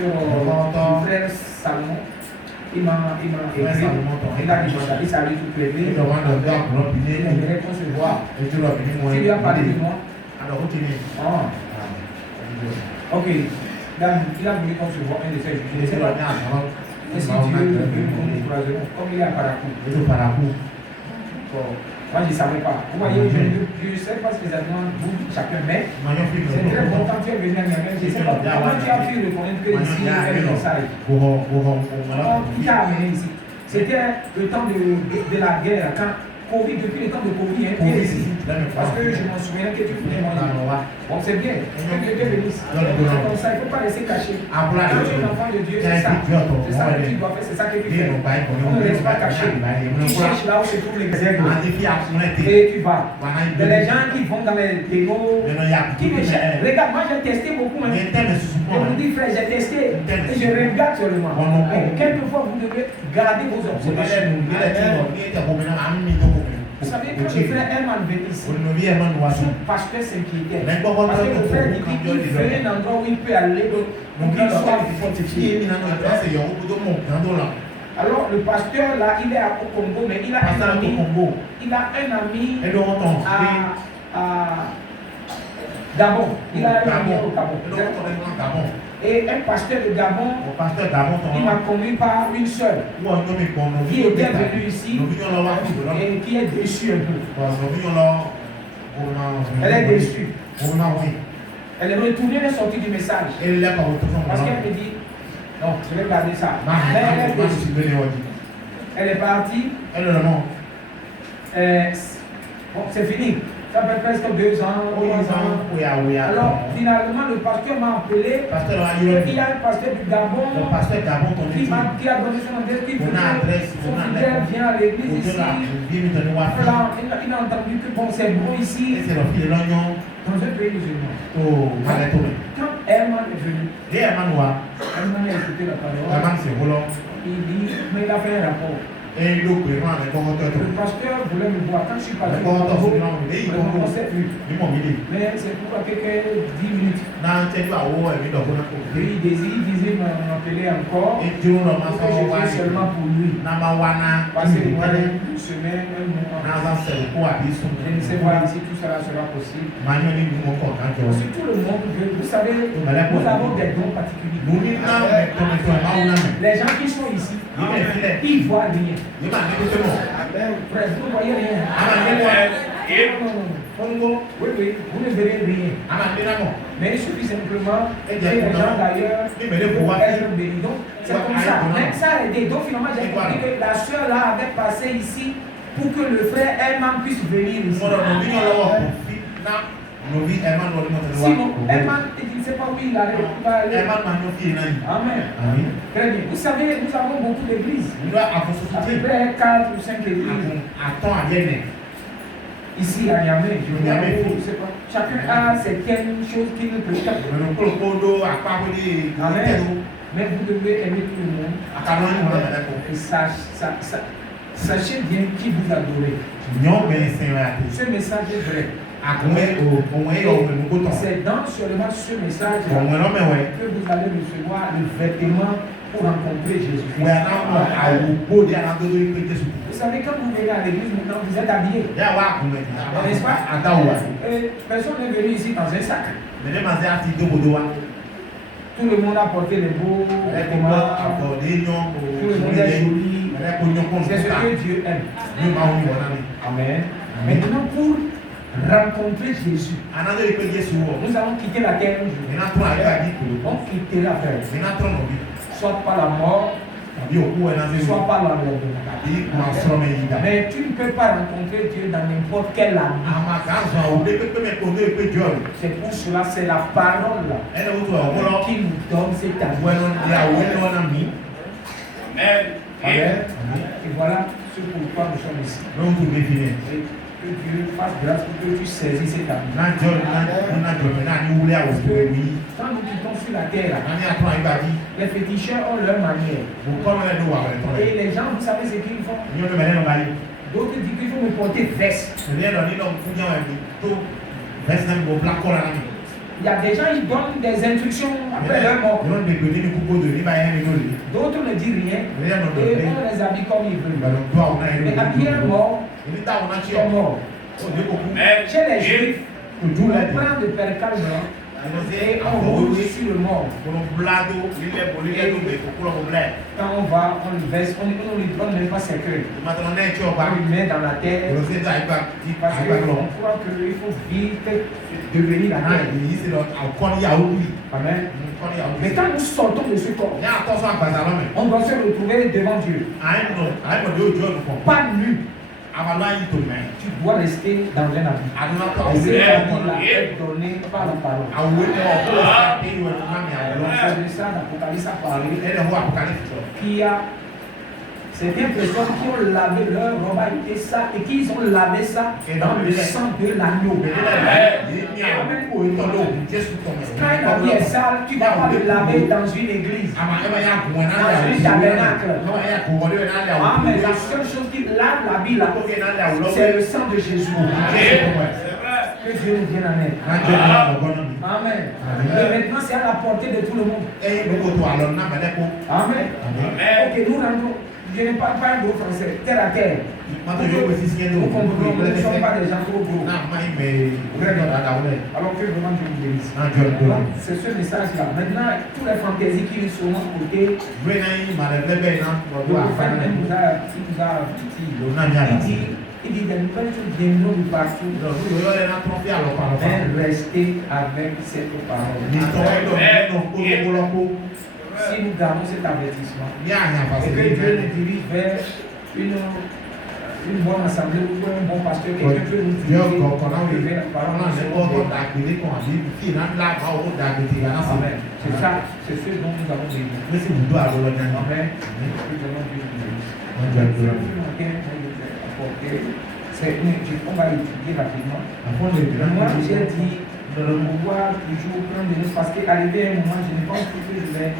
mon frère Salomon, il m'a écrit, il a dit ça, il s'est tout prévu. Il aimerait qu'on se voit. Tu lui as parlé de moi. Ok, il a voulu qu'on se voit un de ces jours. Je ne sais pas. Et si Dieu veut, nous croiserons. Comme il est à Parakou. Moi, je ne savais pas. Vous voyez, je ne sais pas spécialement vous, chacun, mais c'est très bon quand tu es venu à Niamey. Je ne sais pas comment tu as pu reconnaître que ici, il y a un message. Qui t'a amené ici? C'était le temps de la guerre, quand Covid, depuis le temps de Covid, hein, ici. Parce que je m'en souviens que tu voulais moi. Bon, c'est bien. Que Dieu bénisse. C'est comme ça, il ne faut pas laisser cacher. Quand tu es un enfant de Dieu, c'est ça. C'est ça que tu dois faire, c'est ça que tu fais. On ne laisse pas cacher. Tu cherches là où se trouvent les exemples. Et tu vas. Il y a des gens qui vont dans les démos, qui me cherchent. Regarde, moi j'ai testé beaucoup. Hein. Je vous dis, frère, j'ai testé. Et je regarde seulement. Quelquefois, vous devez garder vos observations. Vous savez, quand le frère Herman venait ici, son pasteur s'inquiétait. Parce que le frère dit qu'il veut un endroit où il peut aller pour qu'il soit fortifié. Alors, le pasteur là, il est au Congo, mais il a un ami. Il a un ami à Gabon. Il a un ami au Gabon. Et un pasteur de Gabon, il m'a conduit par une sœur qui était venue ici et qui est déçue un peu. Elle est déçue. Elle est retournée, elle est sortie du message. Parce qu'elle me dit, non, je vais garder ça. Mais elle est déçue. Elle est partie. Bon, c'est fini. Ça fait presque 2 ans, 3 ans. Alors, finalement, le pasteur m'a appelé. Il y a un pasteur du Gabon qui a donné son adresse, qui son fidèle vient à l'église ici. Il a entendu que bon, c'est bon ici. Dans un pays musulman. Quand Herman est venu, Herman a écouté la parole. Il dit, mais il a fait un rapport. Le pasteur voulait me voir quand je suis parti. On s'est vu. Mais c'est pourquoi quelques 10 minutes. Il disait m'appeler encore. Et je fais seulement pour lui. Passer une semaine, un mois. Je ne sais pas si tout cela sera possible. Si tout le monde veut, vous savez, nous avons des dons particuliers. Les gens qui sont ici, ils ne voient rien. Frère, vous ne voyez rien. Non. Oui, vous ne verrez rien. Mais il suffit simplement que les gens d'ailleurs pour être bénis. Donc, c'est comme ça. Même ça a aidé. Donc, finalement, j'ai compris que la soeur là avait passé ici pour que le frère Herman puisse venir ici. Sinon, Herman, il ne sait pas où il allait. Amen. Très bien. Vous savez, nous avons beaucoup d'églises. À peu près 4 ou 5 églises. Ici à Niamey, je ne sais pas. Chacun a certaines choses qu'il ne peut pas. Amen. Mais vous devez aimer tout le monde. Et sachez bien qui vous adorez. Ce message est vrai. C'est dans seulement ce message que vous allez recevoir le vêtement pour rencontrer Jésus. Vous savez, quand vous venez à l'église maintenant, vous êtes habillé. N'est-ce pas? Personne n'est venu ici dans un sac. Tout le monde a porté les beaux vêtements. Tout le monde est joli. C'est ce que Dieu aime. Amen. Maintenant, pour rencontrer Jésus, nous allons quitter la terre un jour. On quittera la terre. Soit par la mort, soit par l'enlèvement. Mais tu ne peux pas rencontrer Dieu dans n'importe quel habit. C'est pour cela, c'est la parole qui nous donne cet avis. Amen. Et voilà ce pourquoi nous sommes ici. Que Dieu fasse grâce pour que tu saisisses cet avis. Quand nous quittons sur la terre, les féticheurs ont leur manière. Et les gens, vous savez ce qu'ils font? D'autres disent qu'il faut me porter veste. Il y a des gens, ils donnent des instructions après leur mort. ne dit rien. Et on les habille comme ils veulent. Mais habiller un mort, c'est mort. Chez les Juifs, on prend le percal blanc et on roule sur le mort. Quand on va, on le baisse, on ne lui donne même pas ses creux. On lui met dans la terre. Parce qu'on croit qu'il faut vite devenir la terre. Amen. Mais quand nous sortons de ce corps, on doit se retrouver devant Dieu. Pas nu. Tu dois rester dans un habit. Et l'habit est donné par la parole. C'est de ça l'Apocalypse a parlé. Qui a certaines personnes qui ont lavé leur robe et ça, et qui ont lavé ça dans le sang de l'agneau. Quand un habit est sale, tu ne vas pas le laver dans une église, dans une tabernacle. Amen. La seule chose qui lave l'habit là, c'est le sang de Jésus. Que Dieu nous vienne en aide. Amen. Et maintenant, c'est à la portée de tout le monde. Amen. Ok, nous rentrons. Je ne parle pas un gros français, terre à terre. Nous ne sommes pas des gens trop gros. Alors que vraiment Dieu nous bénisse. C'est ce message-là. Maintenant, toutes les fantaisies qui nous sont côté, il dit des nouvelles choses viendront de partout. Mais restez avec cette parole. Si nous gardons cet avertissement et que Dieu nous dirige vers une bonne assemblée ou un bon pasteur, quelqu'un peut nous diriger vers la parole. Amen. C'est ça, c'est ce dont nous avons besoin. Amen. On va étudier rapidement. Moi, j'ai dit de pouvoir toujours prendre des notes parce qu'arrivé à un moment, je ne pense plus que je vais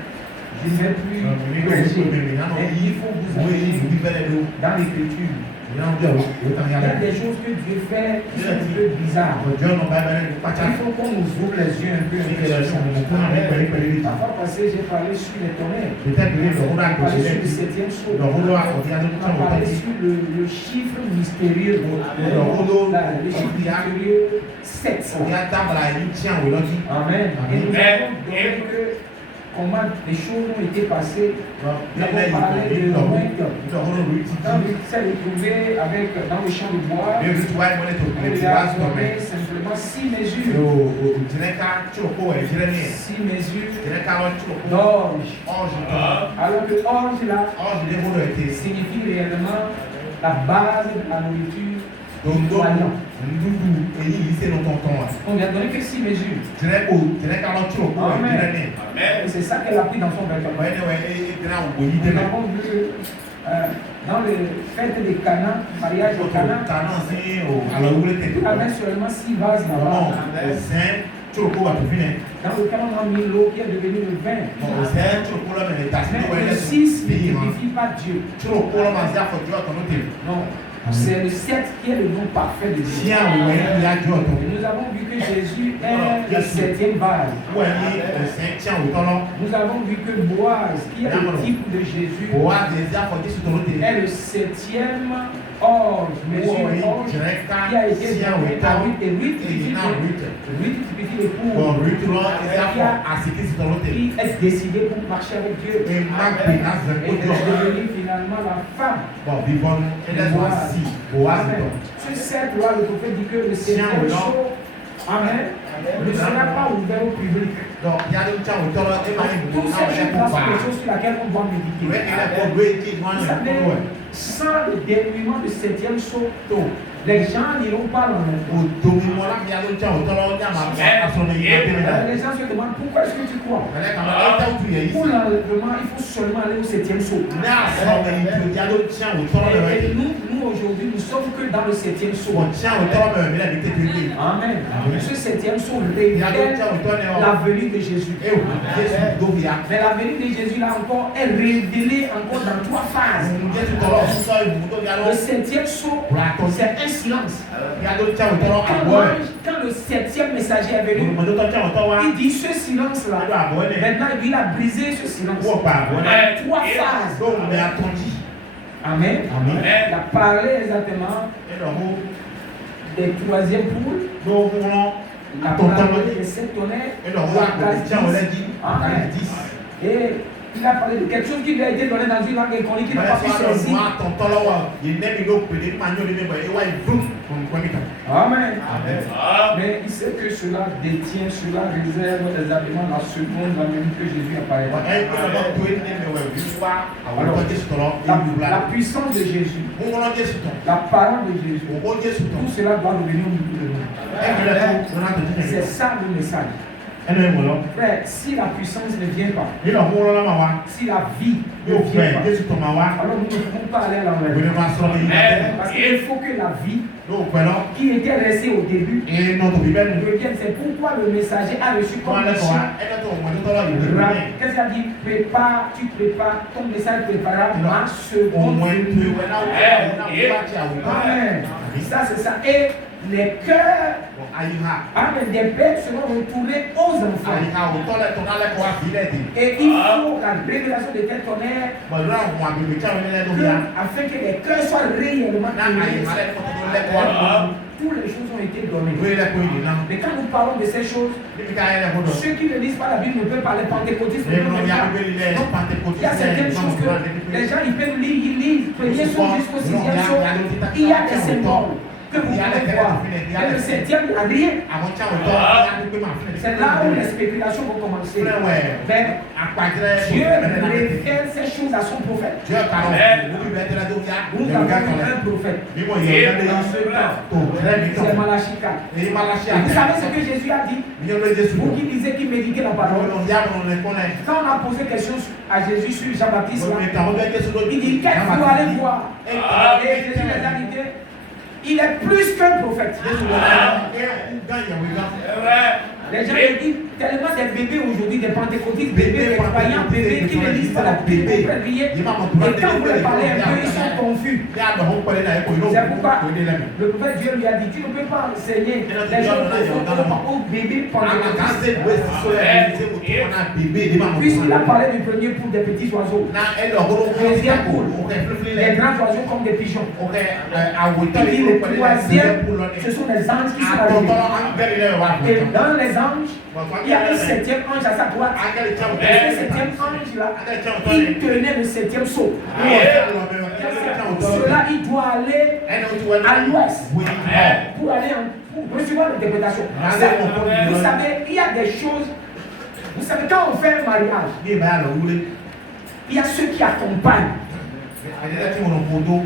plus prêcher. Il faut vous appeler dans l'écriture. Il y a des choses que Dieu fait qui sont un peu bizarres. Il faut qu'on nous ouvre les yeux un peu. La fois passée, j'ai parlé sur les tonnerres. J'ai parlé sur le 7e saut. On a parlé sur le chiffre mystérieux. Le chiffre mystérieux 7. Amen. Et nous avons donné que comment les choses ont été passées. Nous avons parlé de Ruth. Quand Ruth s'est retrouvée dans le champ de bois, elle lui a donné simplement 6 mesures. 6 mesures d'orge. Alors que orge là signifie réellement la base de la nourriture du croyant. On lui a donné que 6 mesures. Amen. Et c'est ça qu'elle a pris dans son vêtement. Nous avons vu dans le fête des Cana, mariage au Cana, il avait seulement 6 vases là-bas. Dans lequel on a mis l'eau qui est devenue le vin. Mais le 6 ne signifie pas Dieu. Non. C'est le 7 qui est le nom parfait de Dieu. Et nous avons vu que Jésus est le 7e vase. Nous avons vu que Boaz, qui est le type de Jésus, est le 7e orge, mesure orge, qui a été donné à Ruth. Et Ruth signifie l'époux, qui est décidé pour marcher avec Dieu. Et est devenue finalement la femme de Boaz. Ce 7 là, le prophète dit que le 7e saut, amen, ne sera pas ouvert au public. Donc, il y a tout ça, c'est quelque chose sur laquelle on doit méditer. Vous savez, sans le dénouement du 7e saut, les gens n'iront pas dans le monde. Les gens se demandent pourquoi est-ce que tu crois. Pour l'enlèvement, il faut seulement aller au 7e saut. Et nous aujourd'hui, nous sommes que dans le 7e saut. Amen. Ce 7e saut révèle la venue de Jésus. Mais la venue de Jésus là encore est révélée encore dans 3 phases. Le 7e saut, c'est un silence. Quand le 7e messager est venu, il dit ce silence-là. Maintenant, il a brisé ce silence. 3 phases. Amen. Il a parlé exactement des 3e poules. Il a parlé des 7 tonnerres. Amen. Et il a parlé de quelque chose qui lui a été donné dans une langue inconnue qu'il n'a pas pu saisir. Amen. Mais il sait que cela détient, cela réserve exactement la seconde, la minute que Jésus apparaît. La puissance de Jésus, la parole de Jésus, tout cela doit revenir au milieu de nous. C'est ça le message. Frère, si la puissance ne vient pas, si la vie ne vient pas, alors nous ne pouvons pas aller à l'envers. Parce qu'il faut que la vie qui était restée au début revienne. C'est pourquoi le messager a reçu comme mission. Qu'est-ce qu'il a dit? Prépare, tu prépares, ton message préparera ma seconde venue. Amen. Ça c'est ça. Et les cœurs des pères seront retournés aux enfants. Et il faut la révélation de tel tonnerre afin que les cœurs soient réellement toutes les choses ont été données. Mais quand nous parlons de ces choses, ceux qui ne lisent pas la Bible ne peuvent pas les pentecôtistes. Il y a certaines choses que les gens ils peuvent lire, ils lisent, premier son jusqu'au 6e son. Il y a des symboles que vous pouvez voir. Et le 7e, il n'y a rien. C'est là où les spéculations vont commencer. Mais Dieu révèle ces choses à son prophète. Nous avons un prophète. Dans ce temps, c'est Malachie 4. Et vous savez ce que Jésus a dit? Vous qui lisez, qui méditez la parole. Quand on a posé question à Jésus sur Jean-Baptiste, il dit qu'est-ce que vous allez voir? Et Jésus les a dit, il est plus qu'un prophète. Les gens disent tellement des bébés aujourd'hui, des pentecôtistes, bébés, des croyants, bébés qui ne lisent pas la Bible, et quand vous les parlez un peu, ils sont confus. C'est pourquoi le prophète Dieu lui a dit, tu ne peux pas enseigner les gens aux bébés pentecôtistes. Puisqu'il a parlé du premier poule des petits oiseaux, deuxième poule, les grands oiseaux comme des pigeons. Il dit le troisième, ce sont les anges qui sont arrivés. Et dans les anges, il y a un 7e ange à sa droite. Et ce 7e ange-là, il tenait le 7e sceau. Cela, il doit aller à l'ouest pour aller pour recevoir l'interprétation. Vous savez, il y a des choses. Vous savez, quand on fait un mariage, il y a ceux qui accompagnent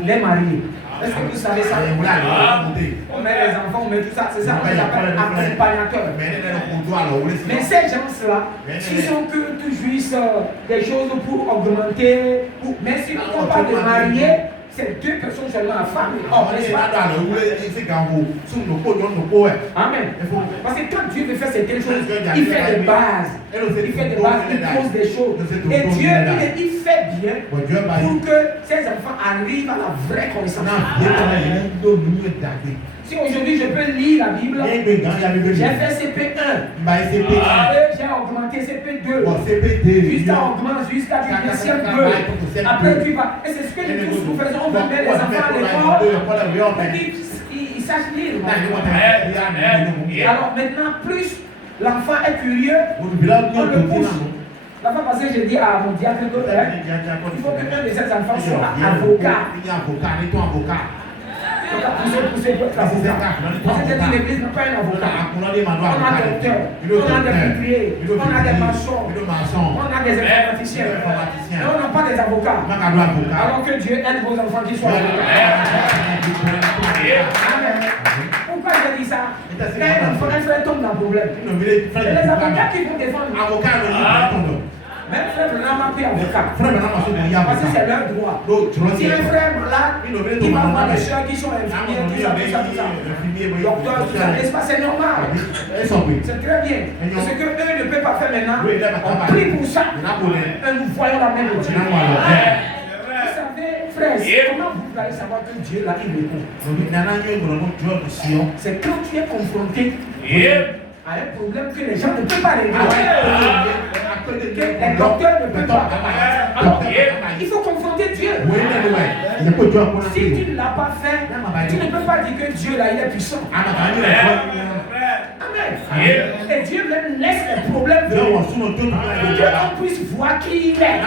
les mariés. Est-ce que vous savez ça? On met les enfants, on met tout ça, c'est ça qu'on appelle accompagnateurs. Mais ces gens-là, s'ils sont que toujours des choses pour augmenter, mais si on parle de mariés, c'est 2 personnes seulement, la femme et l'homme, n'est-ce pas? Amen. Parce que quand Dieu veut faire certaines choses, il fait des bases. Il fait des bases, il pose des choses. Et Dieu, il fait bien pour que ces enfants arrivent à la vraie connaissance. Si aujourd'hui je peux lire la Bible, j'ai fait CP1, j'ai augmenté CP2, jusqu'à augmenter jusqu'à du CM2. Après tu vas. Et c'est ce que nous faisons, on va mettre les enfants à l'école pour qu'ils sachent lire. Alors maintenant, plus l'enfant est curieux, on le pousse. La fois passée, j'ai dit à mon diacre il faut que l'un de ces enfants soit avocat. Pousser l'avocat. Parce que j'ai dit l'église n'a pas un avocat. On a des docteurs, on a des plombiers, on a des maçons, on a des informaticiens. Mais on n'a pas des avocats. Alors que Dieu aide vos enfants qui soient avocats. Amen. Pourquoi j'ai dit ça? Quand un frère tombe dans le problème, c'est les avocats qui vont défendre. Même frère Branham a pris avocat. Parce que c'est leur droit. Si un frère malade, il va voir les soeurs qui sont infirmières, tout ça. Docteur, tout ça. N'est-ce pas? C'est normal. C'est très bien. Ce que eux ne peuvent pas faire maintenant, on prie pour ça. Et nous voyons la même chose. Vous savez, frère, comment vous allez savoir que Dieu là, il répond? C'est quand tu es confronté à un problème que les gens ne peuvent pas régler. Que les docteurs ne peuvent pas. Alors, il faut confronter Dieu. Si tu ne l'as pas fait, tu ne peux pas dire que Dieu là, il est puissant. Amen. Et Dieu même laisse les problèmes venir pour qu'on puisse voir qui il est.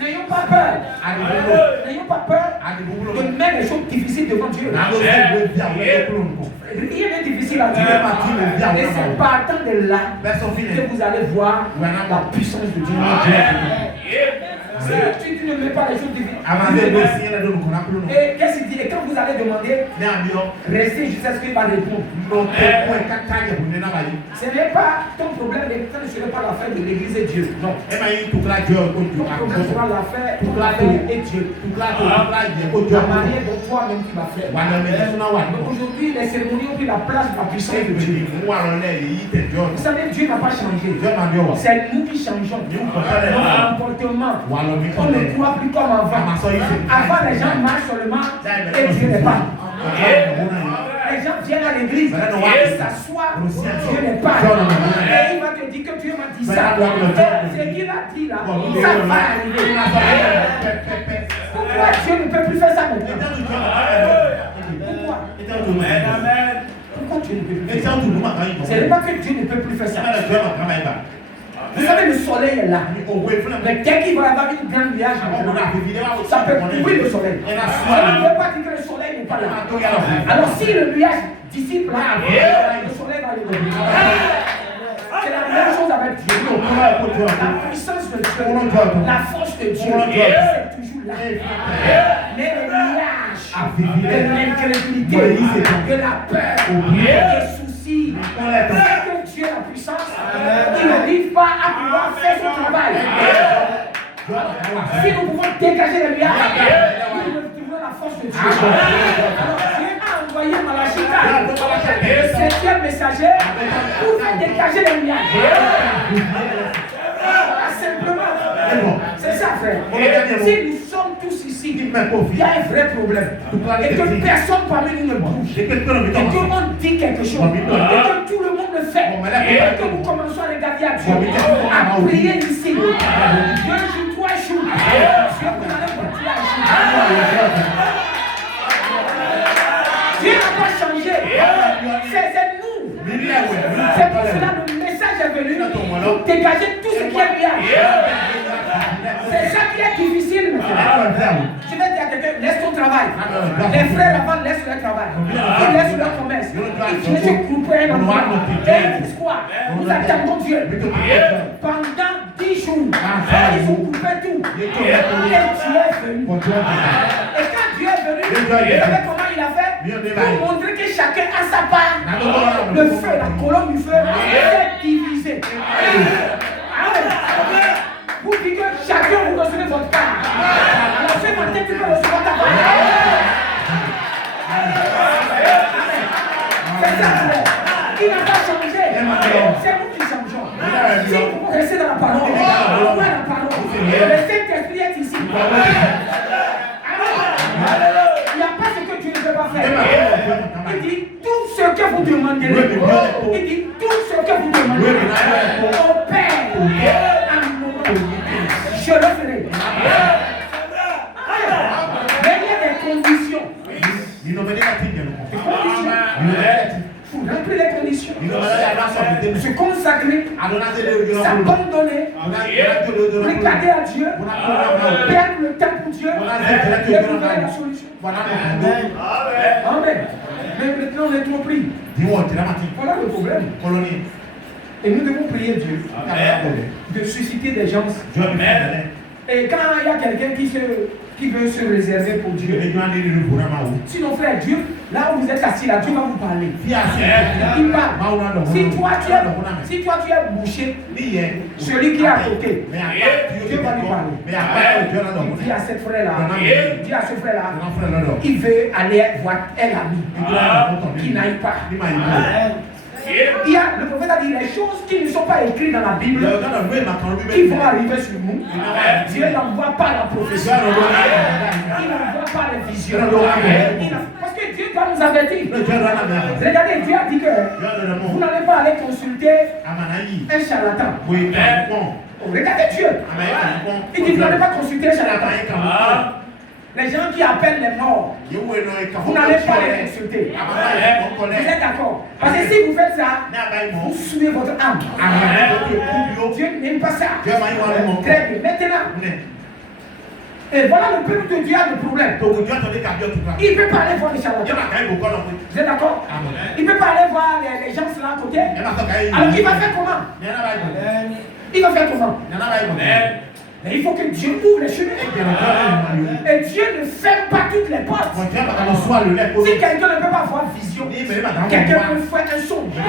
N'ayons pas peur. N'ayons pas peur de mettre les choses difficiles devant Dieu. Rien n'est difficile à Dieu. Et c'est partant de là que vous allez voir la puissance de Dieu. Si tu ne mets pas les choses difficiles. Et qu'est-ce qu'il dit? Et quand vous allez demander, restez jusqu'à ce qu'il va répondre. Ce n'est pas ton problème, ça ne serait pas l'affaire de l'église et Dieu. Non. Ton problème sera l'affaire et Dieu. La manière dont toi-même tu vas faire. Donc aujourd'hui, les cérémonies ont pris la place de la puissance de Dieu. Vous savez, Dieu n'a pas changé. C'est nous qui changeons. Notre comportement. On ne croit plus comme avant. Avant, les gens marchent seulement et Dieu n'est pas. Les gens viennent à l'église, ils s'assoient, Dieu n'est pas. Et il va te dire que Dieu m'a dit ça. Et ce qu'il a dit là, ça va arriver. Pourquoi Dieu ne peut plus faire ça maintenant? Pourquoi? Pourquoi Dieu ne peut plus faire ça? Ce n'est pas que Dieu ne peut plus faire ça. Vous savez, le soleil est là. Mais dès qu'il va y avoir une grande nuage, ça peut couvrir le soleil. Ça ne veut pas dire que le soleil n'est pas là. Alors si le nuage dissipe là, le soleil va aller. C'est la même chose avec Dieu. La puissance de Dieu, la force de Dieu, c'est toujours là. Mais le nuage de l'incrédulité, de la peur, des soucis, que Dieu a la puissance, il n'arrive pas à pouvoir faire son travail. Si nous pouvons dégager le nuage, nous retrouvons la force de Dieu. Alors Dieu a envoyé Malachika, le 7e messager, pour faire dégager le nuage. Simplement. C'est ça, frère. Si nous sommes tous ici, il y a un vrai problème. Et que personne parmi nous ne bouge. Et que tout le monde dit quelque chose. Et que tout le monde le fait. Et que nous commençons à regarder à Dieu. À prier ici. 2 jours, 3 jours. Dieu vous allez partir à jour. Dieu n'a pas changé. C'est nous. C'est pour cela que le message est venu pour dégager tout ce qui est bien. C'est ça qui est difficile. Tu vas dire à quelqu'un, laisse ton travail. Les frères avant laissent leur travail. Ils laissent leur commerce. Ils viennent se couper un endroit. Et ils disent quoi? Nous attendons Dieu. Pendant 10 jours, ils ont coupé tout. Et Dieu est venu. Et quand Dieu est venu, vous savez comment il a fait? Pour montrer que chacun a sa part. Le feu, la colonne du feu, est divisée. Vous dites que chacun vous recevez votre part. Alors ce matin, tu peux recevoir ta part. C'est ça, frère. Il n'a pas changé. C'est nous qui changeons. Si vous restez dans la parole, vous la parole. Le Saint-Esprit est ici. Il n'y a pas ce que Dieu ne peut pas faire. Il dit tout ce que vous demandez. Il dit tout ce que vous demandez au Père. Je le ferai. Mais il y a des conditions. Il faut remplir les conditions. Se consacrer, s'abandonner, regarder à Dieu, perdre le temps pour Dieu, et trouver la solution. Amen. Mais maintenant on est trop pris. Voilà le problème. Et nous devons prier Dieu de susciter des gens. Et quand il y a quelqu'un qui veut se réserver pour Dieu, sinon frère, Dieu, là où vous êtes assis, là, Dieu va vous parler. Il parle. Si toi tu es bouché, celui qui est à côté, Dieu va lui parler. Il dit à cette frère-là, dit à ce frère-là, il veut aller voir un ami qui n'aille pas. Le prophète a dit les choses qui ne sont pas écrites dans la Bible, qui vont arriver sur nous. Dieu n'envoie pas la prophétie. Il n'envoie pas les visions. Parce que Dieu doit nous avertir. Regardez, Dieu a dit que vous n'allez pas aller consulter un charlatan. Regardez Dieu. Il dit vous n'allez pas consulter un charlatan. Les gens qui appellent les morts, vous n'allez pas les consulter. Vous êtes d'accord? Parce que si vous faites ça, vous souillez votre âme. Dieu n'aime pas ça. Très bien. Maintenant, et voilà le peuple de Dieu a le problème. Il ne peut pas aller voir les charlatans. Vous êtes d'accord? Il ne peut pas aller voir les gens là à côté. Alors il va faire comment? Il va faire comment? Mais il faut que Dieu ouvre les chemins. Et Dieu ne ferme pas toutes les portes. Si quelqu'un ne peut pas avoir vision, quelqu'un peut faire un songe. Si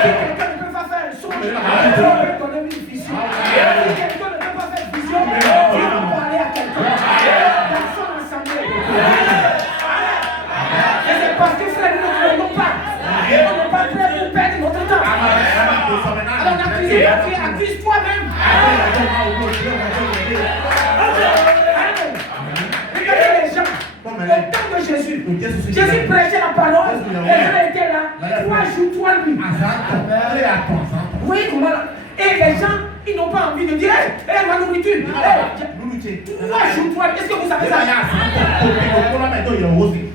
quelqu'un ne peut pas faire un songe, Dieu peut donner une vision. Si quelqu'un ne peut pas faire vision, Dieu va parler à quelqu'un dans son assemblée. Et c'est parce que frère, nous ne voulons pas. On n'est pas prêt pour perdre notre temps. Alors accuse toi-même. Regardez les gens. Au temps de Jésus, Jésus prêchait la parole. Et les gens étaient là 3 jours, 3 nuits. Oui, comment là? Et les gens, ils n'ont pas envie de dire hey, ma nourriture. 3 jours, 3 nuits. Est-ce que vous savez ça? 3 jours, 3 nuits.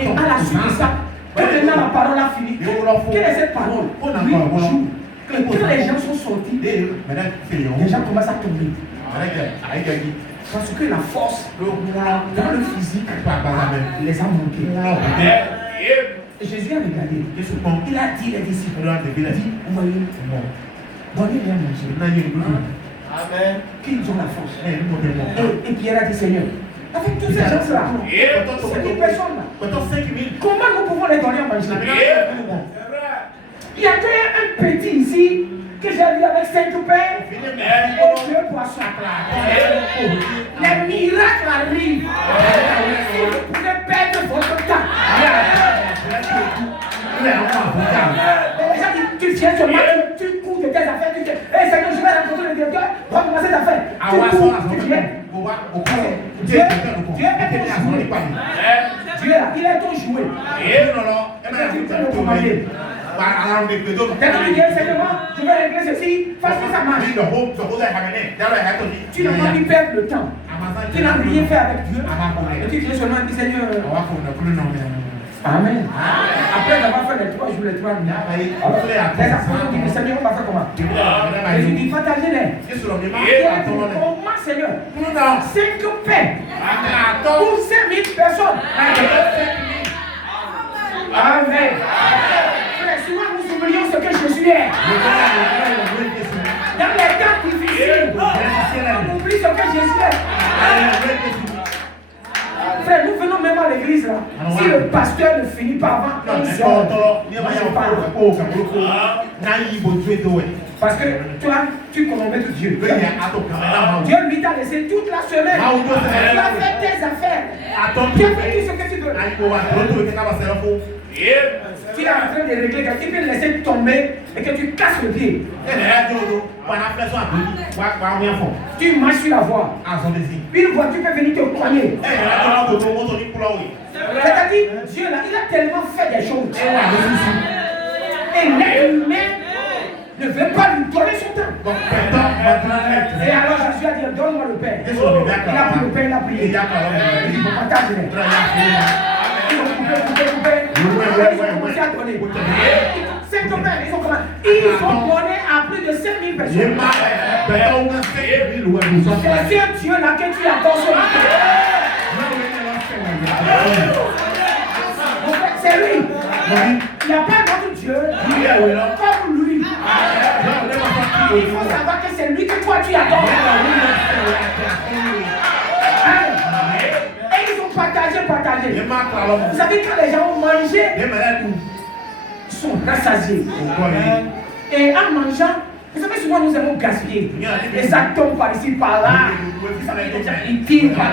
Et à la suite de ça, quand maintenant la parole a fini, quelle est cette parole? Quand les gens sont sortis, les gens commencent à tomber. Parce que la force dans le physique les a manqués. Et Jésus a regardé. Il a dit les disciples, il a dit, vous voyez, donnez-les à manger. Amen. Qu'ils ont la force. Et Pierre a dit, Seigneur, avec tous ces gens-là, 5 000 personnes là, comment nous pouvons les donner à manger? Il y a un petit ici que j'ai vu avec 5 pains et 2 poissons. Les miracles arrivent. Si vous pouvez perdre votre temps. Les gens disent, tu viens seulement, tu cours de tes affaires, tu dis, hey Seigneur, je vais rencontrer le directeur, on va commencer d'affaires. Tu cours, tu viens. Dieu est ton jouet. Dieu là, il est ton jouet. Tu peux le commander. Quelqu'un dit, Seigneur, je vais régler ceci, parce que ça marche. Tu n'as pas dû perdre le temps. Tu n'as rien fait avec Dieu. Et tu viens seulement dire, Seigneur. Amen. Après avoir fait les 3 jours, les 3 nuits, les apôtres disent, Seigneur, on va faire comment? Jésus dit, partagez-les. Comment, Seigneur? 5 pains pour 5 000 personnes. Amen. Souvent nous oublions ce que Jésus est. Dans les temps difficiles, on oublie ce que Jésus est. Frère, nous venons même à l'église là. Si le pasteur ne finit pas avant, on sort. Parce que toi, tu connais tout Dieu. Dieu lui t'a laissé toute la semaine. Tu as fait tes affaires. Tu as fait tout ce que tu veux. Tu es en train de régler, tu peux le laisser tomber et que tu casses le pied. Tu marches sur la voie. Une voiture peut venir te cogner. C'est-à-dire, Dieu là, il a tellement fait des choses. Et l'être humain ne veut pas lui donner son temps. Et alors Jésus a dit, donne-moi le pain. Il a pris le pain, il a prié. Il dit, partage-les. Ils ont coupé. Ils ont commencé à donner. 5 pains, ils ont donné à plus de 5 000 personnes. C'est ce Dieu là que tu adores ce matin. C'est lui. Il n'y a pas d'autre Dieu comme lui. Il faut savoir que c'est lui que toi tu adores. Et ils ont partagé. Vous savez, quand les gens ont mangé, ils sont rassasiés. Et en mangeant, vous savez, souvent nous aimons gaspiller. Et ça tombe par ici, par là. Ils tirent par là.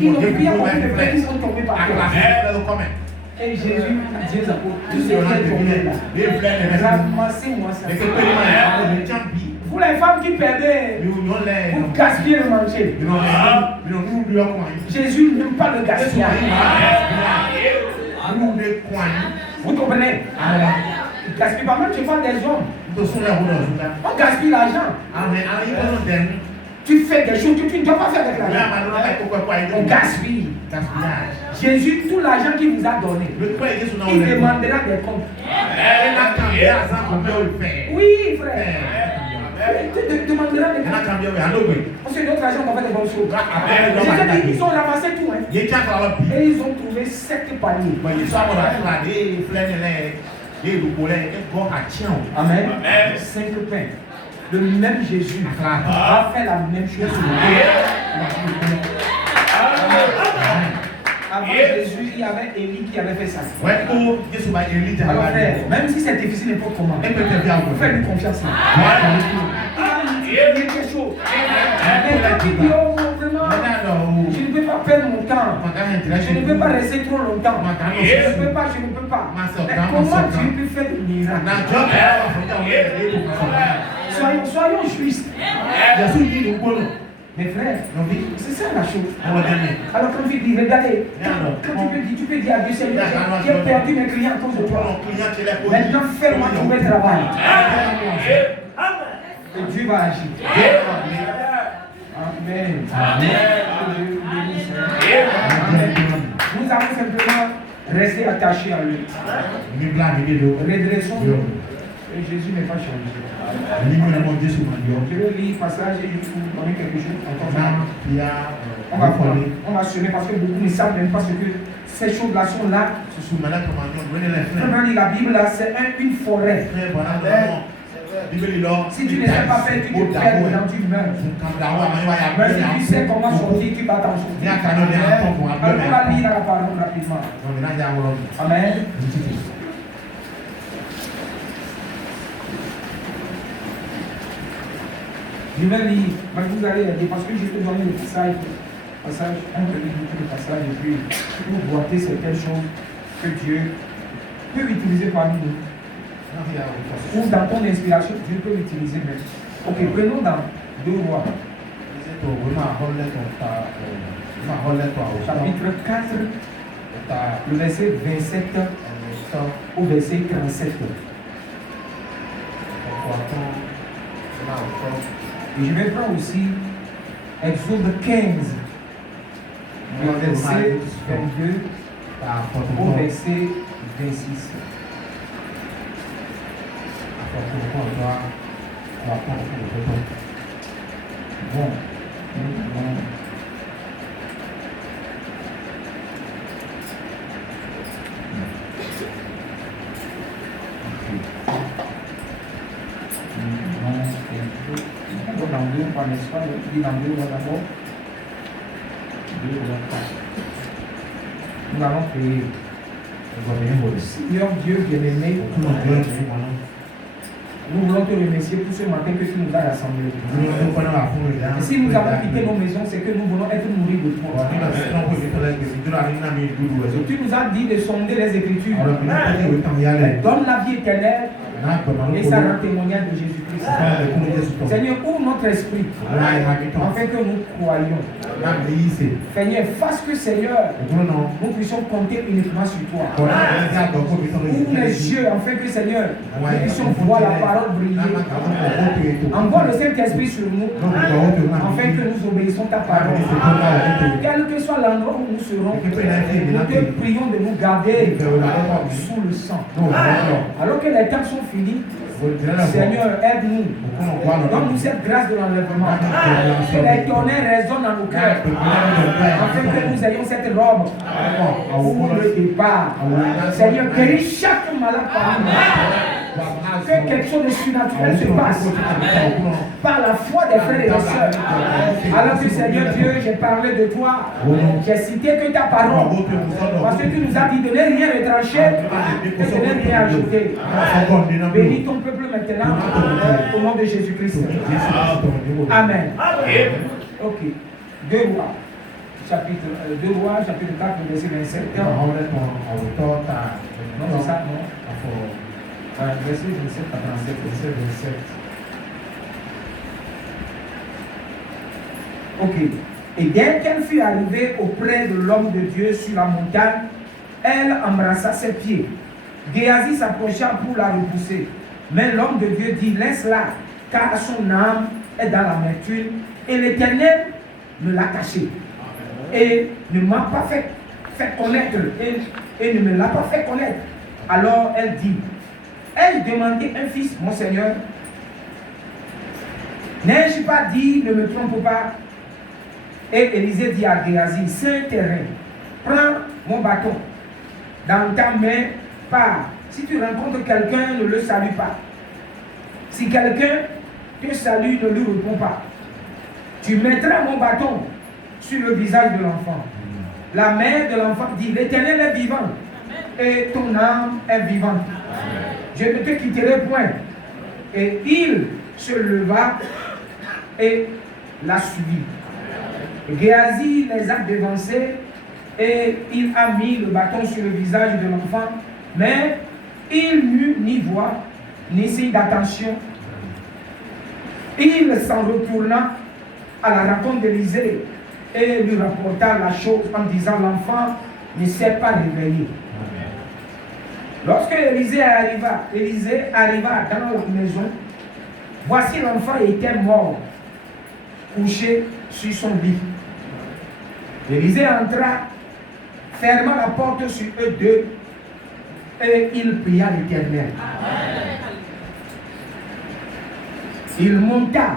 Ils n'ont rien compris de vrai, ils sont tombés par là. Et Jésus dit aux apôtres, tout ce qui est tombé là, ramassez-moi ça. Vous les femmes qui perdaient, vous gaspillez le manger. Jésus n'aime pas le gaspillage. Vous comprenez? Il ne gaspille pas, même je parle des hommes. On gaspille l'argent. Tu fais des choses que tu ne dois pas faire avec l'argent. On gaspille. Jésus, tout l'argent qu'il vous a donné, il demandera des comptes. Oui, frère. Il demandera des comptes. Parce que d'autres argent, on va faire des bonnes choses. Jésus dit, ils ont ramassé tout. Et ils ont trouvé 7 paniers. Amen. 5 pains. Le même Jésus a fait la même chose sur nous. Avant Jésus, il y avait Élie qui avait fait ça. Alors frère, même si c'est difficile n'importe comment, faites-lui confiance. Il y a quelque chose. Mais qui dit, oh vraiment, je ne peux pas perdre mon temps. Je ne peux pas rester trop longtemps. Je ne peux pas. Mais comment Dieu peut faire des miracles? Soyons justes. Mes frères, c'est ça la chose. Alors quand tu dis, regardez, quand tu peux dire à Dieu, Seigneur, j'ai perdu mes clients à cause de toi. Maintenant, fais-moi trouver travail. Et Dieu va agir. Amen. Nous allons simplement rester attachés à lui. Redressons-nous. Et Jésus n'est pas changé. Je vais lire le passage et je vous donner quelque chose. On va semer parce que beaucoup ne savent même pas ce que ces choses-là sont là. Quand on lit la Bible, là, c'est une forêt. Si tu ne sais pas faire, tu te perds dans tu meurs. Mais si tu sais comment sortir, tu vas t'en sortir. Alors on va lire la parole rapidement. Amen. Je vais lire, mais vous allez aider parce que je te donne le passage, un le passage et puis vous voyez certaines choses que Dieu peut utiliser parmi nous. Ou dans ton inspiration, Dieu peut l'utiliser même. Ok, prenons dans 2 Rois. Chapitre 4, le verset 27 au verset 37. Et je vais prendre aussi Exode 15, le verset 22 au verset 26. Bon. N'est-ce pas? Il dit dans 2 Rois d'abord. 2 Rois 4. Nous allons prier. Seigneur Dieu bien-aimé, nous voulons te remercier pour ce matin que tu nous as rassemblés. Et si nous avons quitté nos maisons, c'est que nous voulons être nourris de toi. Tu nous as dit de sonder les Écritures. Donne la vie éternelle et ça rend témoignage de Jésus-Christ. Seigneur, ouvre notre esprit afin que nous croyions. Seigneur, fasse que Seigneur, nous puissions compter uniquement sur toi. Ouvre les yeux afin que Seigneur, nous puissions voir la parole briller. Envoie le Saint-Esprit sur nous afin que nous obéissons ta parole. Quel que soit l'endroit où nous serons, nous te prions de nous garder sous le sang. Alors que les temps sont finis, Seigneur, aide-nous. Donne-nous cette grâce de l'enlèvement. Que les tonnerres résonnent dans nos cœurs. Afin que nous ayons cette robe pour le départ. Seigneur, guéris chaque malade parmi nous. Que quelque chose de surnaturel se passe par la foi des frères et des sœurs. Alors que Seigneur Dieu, j'ai parlé de toi. J'ai cité que ta parole. Parce que tu nous as dit de ne rien retrancher et de ne rien ajouter. Bénis ton peuple maintenant au nom de Jésus-Christ. Amen. Ok. 2 Rois. chapitre 2 Rois, chapitre 4, verset 27. Non, c'est ça, non? Verset 27 à 37. Verset 27. Ok. Et dès qu'elle fut arrivée auprès de l'homme de Dieu sur la montagne, elle embrassa ses pieds. Géasi s'approcha pour la repousser. Mais l'homme de Dieu dit, laisse-la, car son âme est dans l'amertume, et l'Éternel me l'a cachée. Et ne m'a pas fait connaître, et ne me l'a pas fait connaître. Alors elle dit, ai-je demandé un fils, mon Seigneur? N'ai-je pas dit, ne me trompe pas? Et Élisée dit à Géasi, c'est un terrain, prends mon bâton dans ta main, pars. Si tu rencontres quelqu'un, ne le salue pas. Si quelqu'un te salue, ne lui réponds pas. Tu mettras mon bâton sur le visage de l'enfant. La mère de l'enfant dit, l'Éternel est vivant et ton âme est vivante. Je ne te quitterai point. Et il se leva et la suivit. Géasi les a devancés et il a mis le bâton sur le visage de l'enfant, mais il n'eut ni voix, ni signe d'attention. Il s'en retourna à la rencontre d'Élisée et lui rapporta la chose en disant, l'enfant ne s'est pas réveillé. Lorsque Élisée arriva dans la maison, voici l'enfant était mort, couché sur son lit. Élisée entra, ferma la porte sur eux deux, et il pria l'Éternel. Il monta,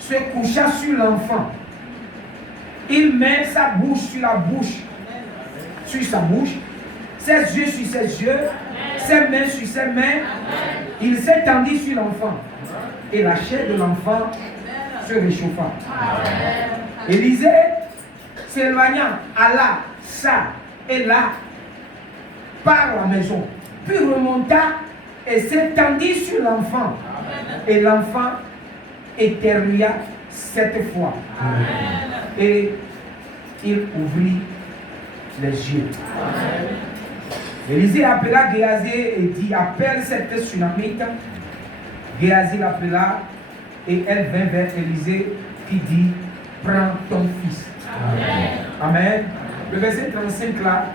se coucha sur l'enfant. Il met sa bouche sur la bouche, sur sa bouche, ses yeux sur ses yeux, ses mains sur ses mains. Il s'étendit sur l'enfant, et la chair de l'enfant se réchauffa. Élisée s'éloigna, alla ça et là par la maison, puis remonta et s'étendit sur l'enfant. Et l'enfant éternua 7 fois. Amen. Et il ouvrit les yeux. Élisée appela Géasi et dit, appelle cette Sunamite. Géasi l'appela et elle vint vers Élisée qui dit, prends ton fils. Amen. Amen. Le verset 35 là,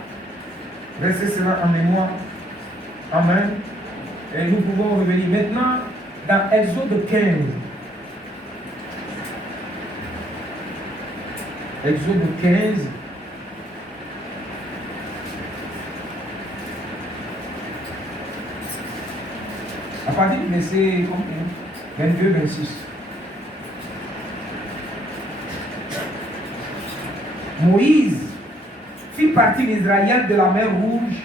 restez cela en mémoire. Amen. Et nous pouvons revenir maintenant dans Exode 15. Exode 15. À partir du verset 22-26. Moïse fit partir l'Israël de la mer Rouge.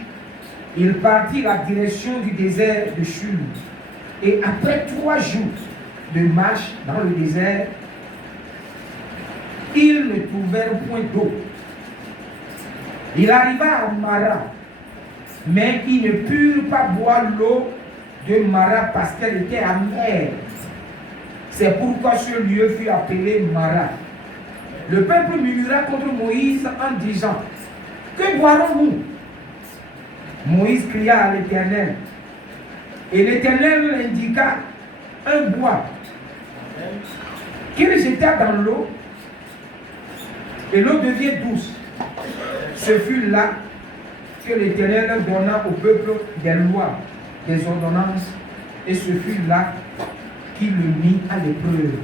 Il partit à la direction du désert de Shur. Et après 3 jours de marche dans le désert, ils ne trouvèrent point d'eau. Il arriva à Mara, mais ils ne purent pas boire l'eau de Mara parce qu'elle était amère. C'est pourquoi ce lieu fut appelé Mara. Le peuple murmura contre Moïse en disant, que boirons-nous? Moïse cria à l'Éternel. Et l'Éternel indiqua un bois qu'il jeta dans l'eau, et l'eau devient douce. Ce fut là que l'Éternel donna au peuple des lois, des ordonnances, et ce fut là qu'il le mit à l'épreuve.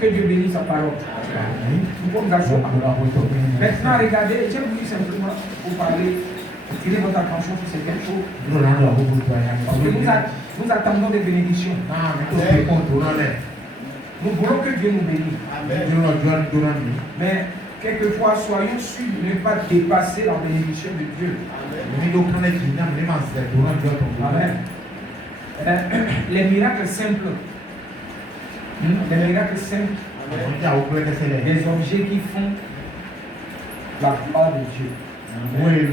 Que Dieu bénisse sa parole. Nous pouvons asseoir. Maintenant, regardez, j'ai voulu simplement vous parler, tirer votre attention sur certaines choses. Parce que nous attendons des bénédictions. Nous voulons que Dieu nous bénisse. Mais quelquefois, soyons sûrs de ne pas dépasser la bénédiction de Dieu. Amen. Les miracles simples. Les miracles simples. Les objets qui font la gloire de Dieu. Amen.